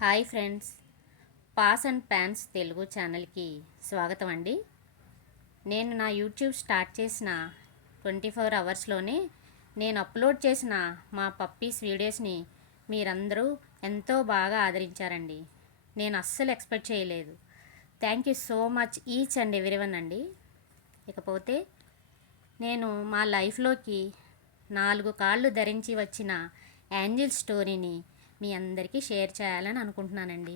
Hi friends, pass and pans Telugu ఛానల్కి స్వాగతం అండి. నేను నా యూట్యూబ్ స్టార్ట్ చేసిన 24 అవర్స్లోనే నేను అప్లోడ్ చేసిన మా పప్పీస్ వీడియోస్ని మీరందరూ ఎంతో బాగా ఆదరించారండి. నేను అస్సలు ఎక్స్పెక్ట్ చేయలేదు. Thank you so much each and everyone అండి. ఇకపోతే నేను మా లైఫ్లోకి 4 కాళ్ళు ధరించి వచ్చిన ఏంజిల్ స్టోరీని మీ అందరికీ షేర్ చేయాలని అనుకుంటున్నానండి.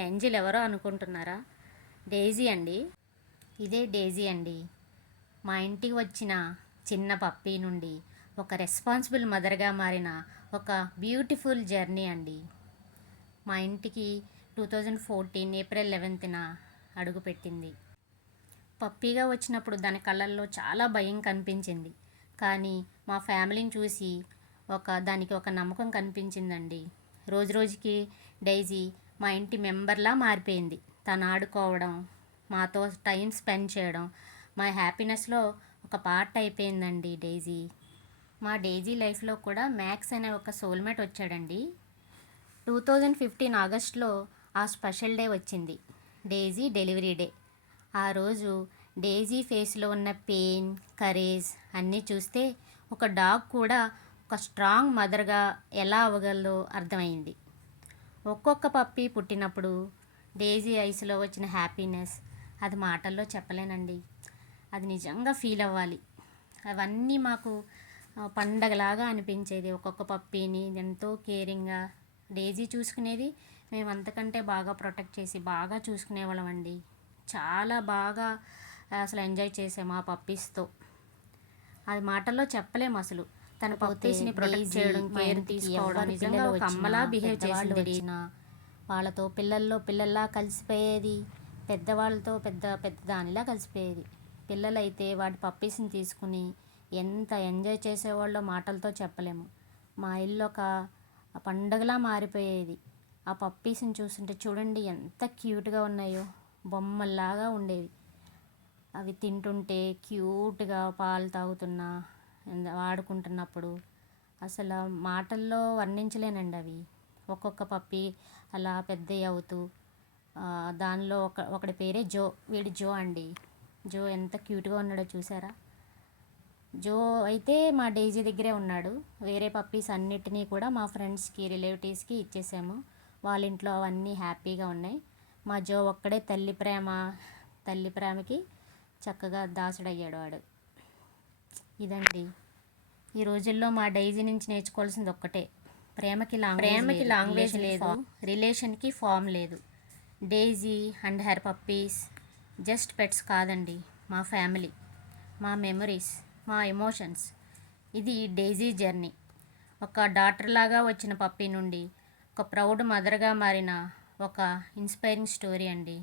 ఏంజిల్ ఎవరో అనుకుంటున్నారా? డేజీ అండి. ఇదే డేజీ అండి. మా ఇంటికి వచ్చిన చిన్న పప్పీ నుండి ఒక రెస్పాన్సిబుల్ మదర్గా మారిన ఒక బ్యూటిఫుల్ జర్నీ అండి. మా ఇంటికి 2014 ఏప్రిల్ 11న అడుగుపెట్టింది. పప్పీగా వచ్చినప్పుడు దాని కళ్ళల్లో చాలా భయం కనిపించింది. కానీ మా ఫ్యామిలీని చూసి దానికి ఒక నమ్మకం కనిపించిందండి. రోజు రోజుకి డైజీ మా ఇంటి మెంబర్లా మారిపోయింది. తను ఆడుకోవడం, మాతో టైం స్పెండ్ చేయడం మా హ్యాపీనెస్లో ఒక పార్ట్ అయిపోయిందండి డైజీ. మా డైజీ లైఫ్లో కూడా మ్యాక్స్ అనే ఒక సోల్మేట్ వచ్చాడండి. 2015 ఆగస్ట్లో ఆ స్పెషల్ డే వచ్చింది, డైజీ డెలివరీ డే. ఆ రోజు డైజీ ఫేస్లో ఉన్న పెయిన్, కరేజ్ అన్నీ చూస్తే ఒక డాగ్ కూడా ఒక స్ట్రాంగ్ మదర్గా ఎలా అవ్వగలదో అర్థమైంది. ఒక్కొక్క పప్పీ పుట్టినప్పుడు డైజీ ఐస్లో వచ్చిన హ్యాపీనెస్ అది మాటల్లో చెప్పలేనండి. అది నిజంగా ఫీల్ అవ్వాలి. అవన్నీ మాకు పండగలాగా అనిపించేది. ఒక్కొక్క పప్పీని ఎంతో కేరింగ్గా డైజీ చూసుకునేది. మేము అంతకంటే బాగా ప్రొటెక్ట్ చేసి బాగా చూసుకునేవాళ్ళం అండి. చాలా బాగా అసలు ఎంజాయ్ చేసాము ఆ పప్పీస్తో. అది మాటల్లో చెప్పలేము అసలు. తన పప్పీస్ని ప్రొటెక్ట్ చేయడం, కేర్ తీసుకోవడం, నిజంగా ఒక అమ్మలా బిహేవ్ చేసింది. వాళ్ళతో పిల్లల్లా కలిసిపోయేది, పెద్దవాళ్ళతో పెద్ద దానిలా కలిసిపోయేది. పిల్లలైతే వాటి పప్పీస్ని తీసుకుని ఎంత ఎంజాయ్ చేసేవాళ్ళో మాటలతో చెప్పలేము. మా ఇల్లు ఒక పండగలా మారిపోయేది. ఆ పప్పీస్ని చూస్తుంటే చూడండి ఎంత క్యూట్గా ఉన్నాయో, బొమ్మల్లాగా ఉండేవి. అవి తింటుంటే క్యూట్గా, పాలు తాగుతున్నా, ఆడుకుంటున్నప్పుడు అసలు మాటల్లో వర్ణించలేనండి అవి. ఒక్కొక్క పప్పి అలా పెద్దవి అవుతూ దానిలో ఒకడి పేరే జో. వీడి జో అండి. జో ఎంత క్యూట్గా ఉన్నాడో చూసారా? జో అయితే మా డైజీ దగ్గరే ఉన్నాడు. వేరే పప్పీస్ అన్నిటినీ కూడా మా ఫ్రెండ్స్కి, రిలేటివ్స్కి ఇచ్చేసాము. వాళ్ళ ఇంట్లో అవన్నీ హ్యాపీగా ఉన్నాయి. మా జో ఒక్కడే తల్లి ప్రేమకి చక్కగా దాసుడయ్యాడు వాడు. ఇదండి ఈ రోజుల్లో మా డైజీ నుంచి నేర్చుకోవాల్సింది ఒక్కటే, ప్రేమకి లాంగ్వేజ్ లేదు, రిలేషన్కి ఫామ్ లేదు. Daisy and her puppies just pets కాదండి, మా ఫ్యామిలీ, మా మెమరీస్, మా ఎమోషన్స్. ఇది డైజీ జర్నీ. ఒక డాటర్ లాగా వచ్చిన పప్పీ నుండి ఒక ప్రౌడ్ మదర్గా మారిన ఒక ఇన్స్పైరింగ్ స్టోరీ అండి.